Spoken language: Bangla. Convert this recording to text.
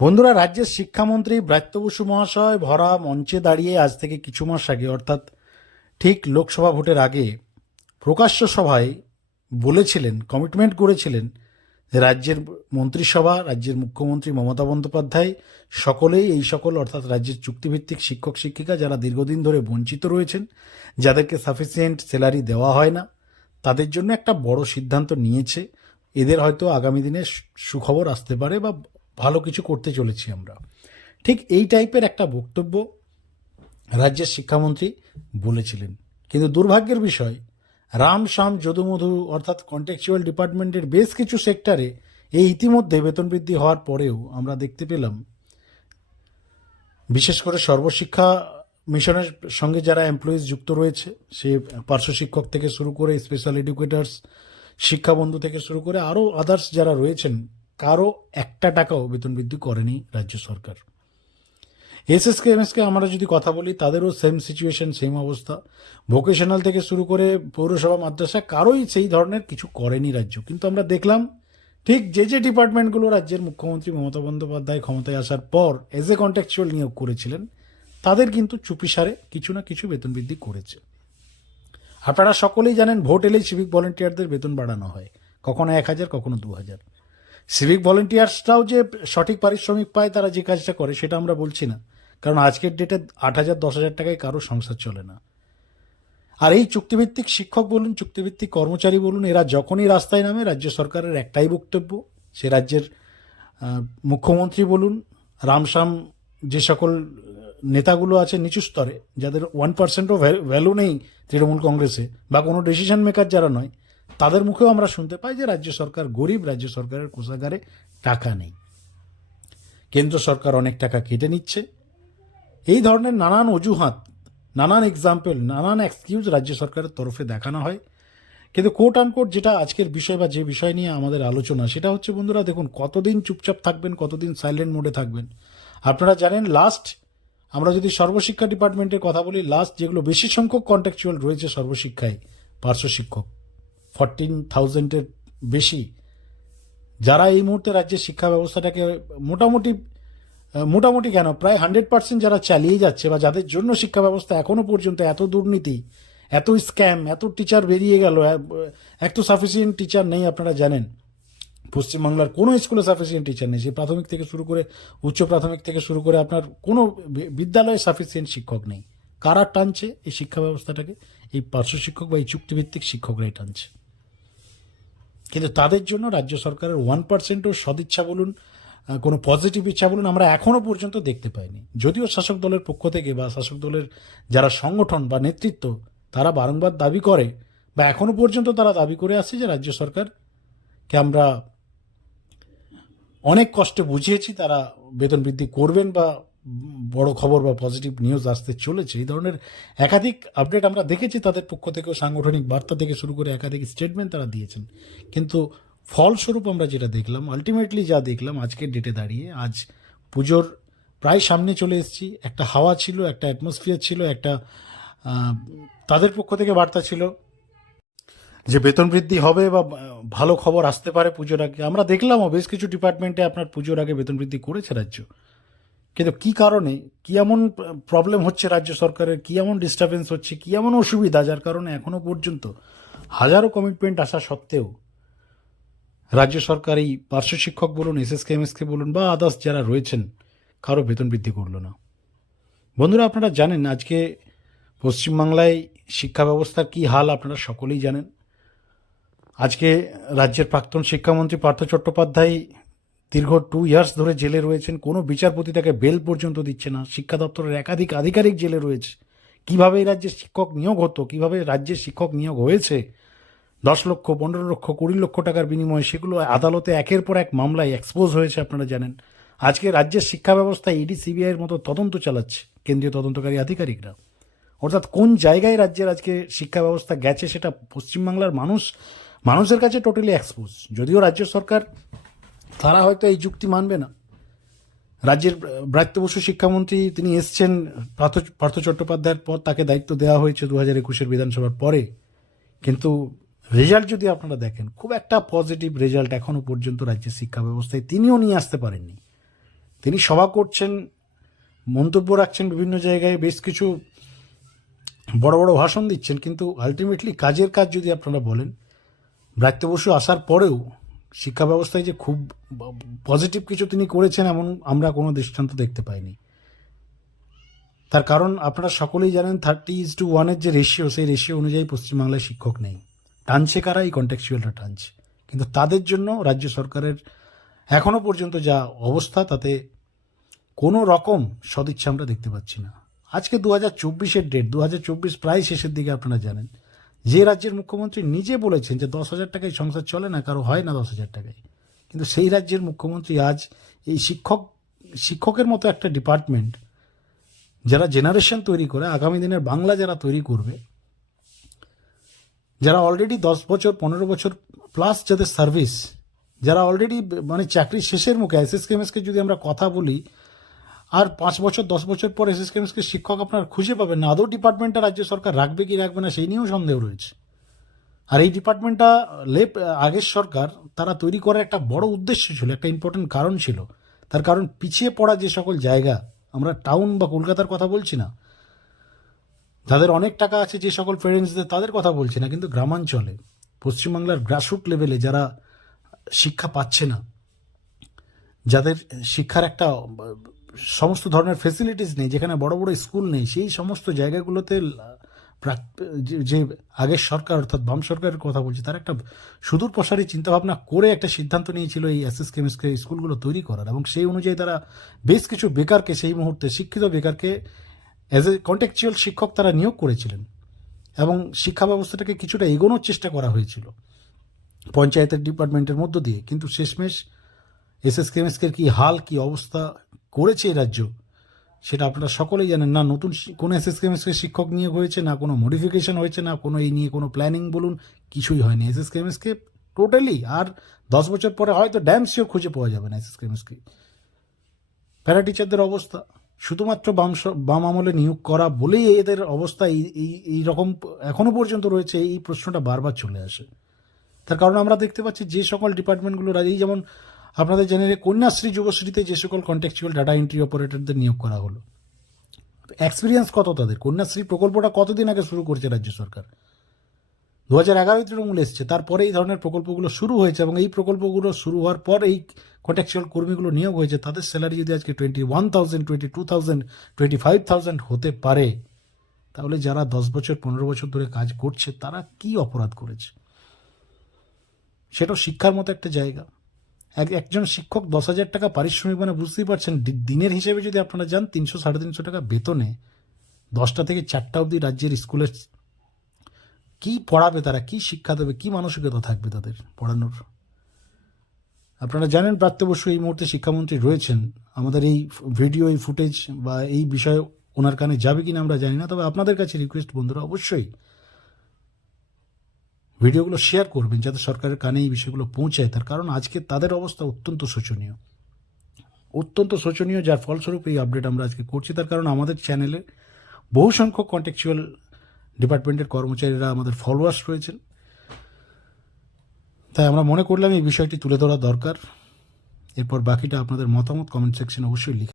বন্ধুরা, রাজ্যের শিক্ষামন্ত্রী ব্রাত্য বসু মহাশয় ভরা মঞ্চে দাঁড়িয়ে আজ থেকে কিছু মাস আগে, অর্থাৎ ঠিক লোকসভা ভোটের আগে, প্রকাশ্য সভায় বলেছিলেন কমিটমেন্ট করেছিলেন যে রাজ্যের মন্ত্রিসভা, রাজ্যের মুখ্যমন্ত্রী মমতা বন্দ্যোপাধ্যায় সকলেই এই সকল, অর্থাৎ রাজ্যের চুক্তিভিত্তিক শিক্ষক, শিক্ষিকা যারা দীর্ঘদিন ধরে বঞ্চিত রয়েছেন, যাদেরকে সাফিসিয়েন্ট স্যালারি দেওয়া হয় না, তাদের জন্য একটা বড় সিদ্ধান্ত নিয়েছে। এদের হয়তো আগামী দিনে সুখবর আসতে পারে বা ভালো কিছু করতে চলেছি আমরা। ঠিক এই টাইপের একটা বক্তব্য রাজ্যের শিক্ষামন্ত্রী বলেছিলেন। কিন্তু দুর্ভাগ্যের বিষয়, রাম, শ্যাম, যদুমধু অর্থাৎ কন্টেকচুয়াল ডিপার্টমেন্টের বেশ কিছু সেক্টরে এই ইতিমধ্যে বেতন বৃদ্ধি হওয়ার পরেও আমরা দেখতে পেলাম, বিশেষ করে সর্বশিক্ষা মিশনের সঙ্গে যারা এমপ্লয়িজ যুক্ত রয়েছে, সে পার্শ্ব শিক্ষক থেকে শুরু করে স্পেশাল এডুকেটার্স শিক্ষাবন্ধু থেকে শুরু করে আরও আদার্স যারা রয়েছেন কারও একটা টাকাও বেতন বৃদ্ধি করেনি রাজ্য সরকার। S S K SSK, MSK আমরা যদি কথা বলি, তাদেরও সেম সিচুয়েশন সেম অবস্থা। ভোকেশনাল থেকে শুরু করে পৌরসভা, মাদ্রাসা, কারোই সেই ধরনের কিছু করেনি রাজ্য। কিন্তু আমরা দেখলাম, ঠিক যে যে ডিপার্টমেন্টগুলো রাজ্যের মুখ্যমন্ত্রী মমতা বন্দ্যোপাধ্যায় ক্ষমতায় আসার পর এজ এ কন্ট্রাকচুয়াল নিয়োগ করেছিলেন, তাদের কিন্তু চুপিসারে কিছু না কিছু বেতন বৃদ্ধি করেছে। আপনারা সকলেই জানেন, ভোট এলেই সিভিক ভলেন্টিয়ারদের বেতন বাড়ানো হয়। কখনো এক হাজার, কখনো দু হাজার। সিভিক ভলেন্টিয়ার্সরাও যে সঠিক পারিশ্রমিক পায়, তারা যে কাজটা করে, সেটা আমরা বলছি না। কারণ আজকের ডেটে আট হাজার, দশ হাজার টাকায় কারও সংসার চলে না। আর এই চুক্তিভিত্তিক শিক্ষক বলুন, চুক্তিভিত্তিক কর্মচারী বলুন, এরা যখনই রাস্তায় নামে, রাজ্য সরকারের একটাই বক্তব্য, সে রাজ্যের মুখ্যমন্ত্রী বলুন রামশ্যাম যে সকল নেতাগুলো আছে নিচু স্তরে, যাদের ওয়ান পার্সেন্টও ভ্যালু নেই তৃণমূল কংগ্রেসে, বা কোনো ডিসিশন মেকার যারা নয় তাদের মুখেও আমরা শুনতে পাই যে রাজ্য সরকার গরিব, রাজ্য সরকারের কোষাগারে টাকা নেই। কেন্দ্র সরকার অনেক টাকা কেটে নিচ্ছে। এই ধরনের নানান অজুহাত, নানান এক্সাম্পল নানান এক্সকিউজ রাজ্য সরকারের তরফে দেখানো হয়। কিন্তু কোট আনকোট যেটা আজকের বিষয় বা যে বিষয় নিয়ে আমাদের আলোচনা, সেটা হচ্ছে বন্ধুরা, দেখুন কতদিন চুপচাপ থাকবেন, কতদিন সাইলেন্ট মোডে থাকবেন। আপনারা জানেন লাস্ট আমরা যদি সর্বশিক্ষা ডিপার্টমেন্টের কথা বলি লাস্ট যেগুলো বেশি সংখ্যক কন্ট্যাকচুয়াল রয়েছে সর্বশিক্ষায়, পার্শ্ব শিক্ষক। ফরটিন থাউজেন্ডের বেশি। যারা এই মুহূর্তে রাজ্যের শিক্ষা ব্যবস্থাটাকে মোটামুটি মোটামুটি কেন, প্রায় হান্ড্রেড পার্সেন্ট যারা চালিয়ে যাচ্ছে বা যাদের জন্য শিক্ষা ব্যবস্থা এখনও পর্যন্ত এত দুর্নীতি, এত স্ক্যাম এত টিচার বেরিয়ে গেল এক তো সাফিসিয়েন্ট টিচার নেই আপনারা জানেন। পশ্চিমবাংলার কোনো স্কুলে সাফিসিয়েন্ট টিচার নেই। সে প্রাথমিক থেকে শুরু করে উচ্চ প্রাথমিক থেকে শুরু করে আপনার কোনো বিদ্যালয়ে সাফিসিয়েন্ট শিক্ষক নেই। কারা টানছে এই শিক্ষা ব্যবস্থাটাকে? এই পার্শ্ব শিক্ষক বা এই চুক্তিভিত্তিক শিক্ষকরাই টানছে। কিন্তু তাদের জন্য রাজ্য সরকারের ওয়ান পার্সেন্টও সদিচ্ছা বলুন কোনো পজিটিভ ইচ্ছা বলুন আমরা এখনও পর্যন্ত দেখতে পাইনি। যদিও শাসক দলের পক্ষ থেকে বা শাসক দলের যারা সংগঠন বা নেতৃত্ব, তারা বারংবার দাবি করে বা এখনও পর্যন্ত তারা দাবি করে আসছে যে রাজ্য সরকারকে আমরা অনেক কষ্টে বুঝিয়েছি, তারা বেতন বৃদ্ধি করবেন বা বড় খবর বা পজিটিভ নিউজ আসতে চলেছে। এই ধরনের একাধিক আপডেট আমরা দেখেছি, তাদের পক্ষ থেকেও সাংগঠনিক বার্তা থেকে শুরু করে একাধিক স্টেটমেন্ট তারা দিয়েছেন। কিন্তু ফলস্বরূপ আমরা যেটা দেখলাম আলটিমেটলি যা দেখলাম, আজকের ডেটে দাঁড়িয়ে আজ পুজোর প্রায় সামনে চলে এসেছি। একটা হাওয়া ছিল, একটা অ্যাটমসফিয়ার ছিল, একটা তাদের পক্ষ থেকে বার্তা ছিল যে বেতন বৃদ্ধি হবে বা ভালো খবর আসতে পারে পুজোর আগে। আমরা দেখলামও বেশ কিছু ডিপার্টমেন্টে আপনার পুজোর আগে বেতন বৃদ্ধি করেছে রাজ্য। কিন্তু কি কারণে? কি এমন প্রবলেম হচ্ছে রাজ্য সরকারের? কি এমন ডিস্টারবেন্স হচ্ছে? কি এমন অসুবিধা যার কারণে এখনও পর্যন্ত হাজারো কমিটমেন্ট আসা সত্ত্বেও রাজ্য সরকার এই পার্শ্ব শিক্ষক বলুন এসএসকে এমএসকে বলুন বা আদার্স যারা রয়েছেন, কারও বেতন বৃদ্ধি করল না। বন্ধুরা, আপনারা জানেন আজকে পশ্চিমবাংলায় শিক্ষা ব্যবস্থার কি হাল আপনারা সকলেই জানেন। আজকে রাজ্যের প্রাক্তন শিক্ষামন্ত্রী পার্থ চট্টোপাধ্যায় দীর্ঘ টু ইয়ার্স ধরে জেলে রয়েছেন। কোনো বিচারপতি তাকে বেল পর্যন্ত দিচ্ছে না। শিক্ষা দপ্তরের একাধিক আধিকারিক জেলে রয়েছে। কীভাবে এই রাজ্যের শিক্ষক নিয়োগ হতো? কীভাবে রাজ্যের শিক্ষক নিয়োগ হয়েছে? দশ লক্ষ, পনেরো লক্ষ, কুড়ি লক্ষ টাকার বিনিময়ে সেগুলো আদালতে একের পর এক মামলায় এক্সপোজ হয়েছে আপনারা জানেন। আজকে রাজ্যের শিক্ষা ব্যবস্থা ইডি সিবিআইয়ের মতো তদন্ত চালাচ্ছে কেন্দ্রীয় তদন্তকারী আধিকারিকরা। অর্থাৎ কোন জায়গায় রাজ্যের আজকে শিক্ষা ব্যবস্থা গেছে সেটা পশ্চিমবাংলার মানুষ, মানুষের কাছে টোটালি এক্সপোজ যদিও রাজ্য সরকার তারা হয়তো এই যুক্তি মানবে না। রাজ্যের ব্রাত্য বসু শিক্ষামন্ত্রী তিনি এসছেন পার্থ পার্থ চট্টোপাধ্যায়ের পর তাকে দায়িত্ব দেওয়া হয়েছে দু হাজার একুশের বিধানসভার পরে। কিন্তু রেজাল্ট যদি আপনারা দেখেন, খুব একটা পজিটিভ রেজাল্ট এখনও পর্যন্ত রাজ্যের শিক্ষা ব্যবস্থায় তিনিও নিয়ে আসতে পারেননি। তিনি সভা করছেন, মন্তব্য রাখছেন বিভিন্ন জায়গায়, বেশ কিছু বড় বড় ভাষণ দিচ্ছেন। কিন্তু আলটিমেটলি কাজের কাজ যদি আপনারা বলেন ব্রাত্য বসু আসার পরেও শিক্ষা ব্যবস্থায় যে খুব পজিটিভ কিছু তিনি করেছেন, এমন আমরা কোনো দৃষ্টান্ত দেখতে পাইনি। তার কারণ আপনারা সকলেই জানেন থার্টি ইজ টু ওয়ানের যে রেশিও সেই রেশিও অনুযায়ী পশ্চিমবাংলায় শিক্ষক নেই। টানছে কারা? এই কন্টেক্সচুয়ালটা টানছে। কিন্তু তাদের জন্য রাজ্য সরকারের এখনও পর্যন্ত যা অবস্থা, তাতে কোনো রকম সদিচ্ছা আমরা দেখতে পাচ্ছি না। আজকে দু হাজার চব্বিশের ডেট দু হাজার চব্বিশ প্রায় শেষের দিকে আপনারা জানেন। যে রাজ্যের মুখ্যমন্ত্রী নিজে বলেছেন যে দশ হাজার টাকায় সংসার চলে না, কারও হয় না দশ হাজার টাকায়। কিন্তু সেই রাজ্যের মুখ্যমন্ত্রী আজ এই শিক্ষক, শিক্ষকের মতো একটা ডিপার্টমেন্ট, যারা জেনারেশন তৈরি করে, আগামী দিনের বাংলা যারা তৈরি করবে, যারা অলরেডি দশ বছর, পনেরো বছর প্লাস যাদের সার্ভিস যারা অলরেডি মানে চাকরি শেষের মুখে এস এস যদি আমরা কথা বলি আর পাঁচ বছর, দশ বছর পর এস এস কেমএসকে শিক্ষক আপনার খুঁজে পাবেন না। আদৌ ডিপার্টমেন্টটা রাজ্য সরকার রাখবে কি রাখবে না, সেই নিয়েও সন্দেহ রয়েছে। আর এই ডিপার্টমেন্টটা লেপ, আগের সরকার তারা তৈরি করার একটা বড় উদ্দেশ্য ছিল, একটা ইম্পর্টেন্ট কারণ ছিল। তার কারণ পিছিয়ে পড়া যে সকল জায়গা, আমরা টাউন বা কলকাতার কথা বলছি না। যাদের অনেক টাকা আছে যে সকল পেরেন্টসদের তাদের কথা বলছি না, কিন্তু গ্রামাঞ্চলে, পশ্চিমবাংলার গ্রাসরুট লেভেলে যারা শিক্ষা পাচ্ছে না, যাদের শিক্ষার একটা সমস্ত ধরনের ফেসিলিটিস নেই, যেখানে বড় বড় স্কুল নেই, সেই সমস্ত জায়গাগুলোতে যে- আগের সরকার অর্থাৎ বাম সরকারের কথা বলছি, তারা একটা সুদূর প্রসারী চিন্তাভাবনা করে একটা সিদ্ধান্ত নিয়েছিল এই এসএস কেমিস্টকে স্কুলগুলো তৈরি করার এবং সেই অনুযায়ী তারা বেশ কিছু বেকারকে সেই মুহূর্তে, শিক্ষিত বেকারকে অ্যাজ এ কন্টেকচুয়াল শিক্ষক তারা নিয়োগ করেছিলেন এবং শিক্ষা ব্যবস্থাটাকে কিছুটা এগোনোর চেষ্টা করা হয়েছিল পঞ্চায়েতের ডিপার্টমেন্টের মধ্য দিয়ে। কিন্তু শেষমেশ এস এস কেমিস্টের কী হাল, কী অবস্থা করেছে রাজ্য, সেটা আপনারা সকলেই জানেন। না, নতুন কোনো এস এস কেমিস্ট্রির শিক্ষক নিয়োগ হয়েছে, না কোনো মডিফিকেশন হয়েছে, না কোনো এই নিয়ে কোনো প্ল্যানিং বলুন, কিছুই হয়নি। এস এস কেমিস্টকে টোটালি আর দশ বছর পরে হয়তো ড্যাম শিওর খুঁজে পাওয়া যাবে না এস এস কেমিস্ট্রি প্যারা টিচারদের অবস্থা, শুধুমাত্র বাম বাম আমলে নিয়োগ করা বলেই এদের অবস্থা এই এই এই রকম এখনও পর্যন্ত রয়েছে, এই প্রশ্নটা বারবার চলে আসে। তার কারণ আমরা দেখতে পাচ্ছি যে সকল ডিপার্টমেন্টগুলো এই যেমন আপনাদের জেনে কন্যাশ্রী, যুবশ্রীতে যে সকল কন্টেক্সচুয়াল ডাটা এন্ট্রি অপারেটরদের নিয়োগ করা হলো এক্সপিরিয়েন্স কত তাদের? কন্যাশ্রী প্রকল্পটা কতদিন আগে শুরু করেছে রাজ্য সরকার? দু হাজার এগারোই তৃণমূল এসছে, তারপরে এই ধরনের প্রকল্পগুলো শুরু হয়েছে এবং এই প্রকল্পগুলো শুরু হওয়ার পর এই কন্ট্রাকচুয়াল কর্মীগুলো নিয়োগ হয়েছে, তাদের স্যালারি যদি আজকে twenty one thousand twenty two thousand twenty five thousand হতে পারে, তাহলে যারা দশ বছর, পনেরো বছর ধরে কাজ করছে, তারা কি অপরাধ করেছে? সেটাও শিক্ষার মতো একটা জায়গা। একজন শিক্ষক দশ হাজার টাকা পারিশ্রমিক মানে বুঝতেই পারছেন দিনের হিসেবে যদি আপনারা যান তিনশো সাড়ে তিনশো টাকা বেতনে দশটা থেকে চারটা অবধি রাজ্যের স্কুলের কি পড়াবে তারা? কি শিক্ষা দেবে? কি মানসিকতা থাকবে তাদের পড়ানোর? আপনারা জানেন প্রাপ্ত এই মুহূর্তে শিক্ষামন্ত্রী রয়েছেন। আমাদের এই ভিডিও, এই ফুটেজ বা এই বিষয়ে ওনার কানে যাবে কিনা আমরা জানি না, তবে আপনাদের কাছে রিকোয়েস্ট বন্ধুরা, অবশ্যই ভিডিওগুলো শেয়ার করবেন যাতে সরকারের কানে এই বিষয়গুলো পৌঁছায়। তার কারণ আজকে তাদের অবস্থা অত্যন্ত শোচনীয়। অত্যন্ত শোচনীয়, যার ফলস্বরূপ এই আপডেট আমরা আজকে করছি। তার কারণ আমাদের চ্যানেলে বহু সংখ্যক কন্টেকচুয়াল ডিপার্টমেন্টের কর্মচারীরা আমাদের ফলোয়ার্স রয়েছেন। তাই আমরা মনে করলাম এই বিষয়টি তুলে ধরা দরকার। এরপর বাকিটা আপনাদের মতামত কমেন্ট সেকশনে অবশ্যই লিখে